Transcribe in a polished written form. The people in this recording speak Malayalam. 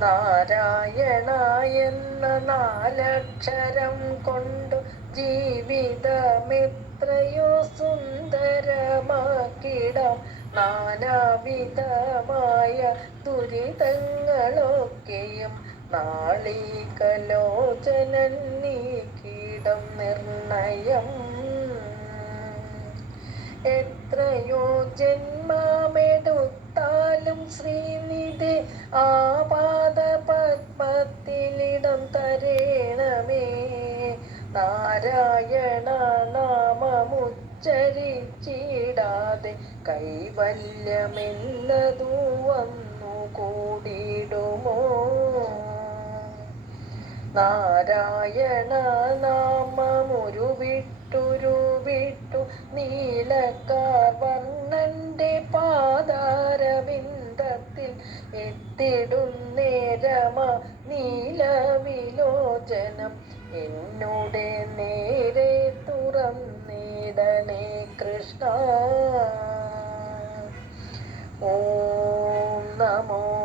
നാരായണ എന്ന നാലക്ഷരം കൊണ്ടു ജീവിതമെത്രയോ സുന്ദരമാക്കിടാം. നാനാവിധമായ ദുരിതങ്ങളൊക്കെയും നാളീകലോചനൻ നീക്കിടം നിർണയം. എത്രയോ ജന്മമെടുത്താലും ശ്രീനിധി ആപാദ പത്മത്തിലിടം തരേണമേ. നാരായണ നാമമുച്ചരിച്ചിടാതെ കൈവല്യമെന്നതു വന്നു കൂടിടുമോ? നാരായണ നാമമുരുവിട്ടുരുവിട്ടു നീലക്കാർവർണ്ണന്റെ പാദാരവിന്ദത്തിൽ എത്തിടുന്നേരമാ നീലവിലോചനം എന്നുടെ നേരെ തുറന്നിടണേ കൃഷ്ണ. ഓം നമോ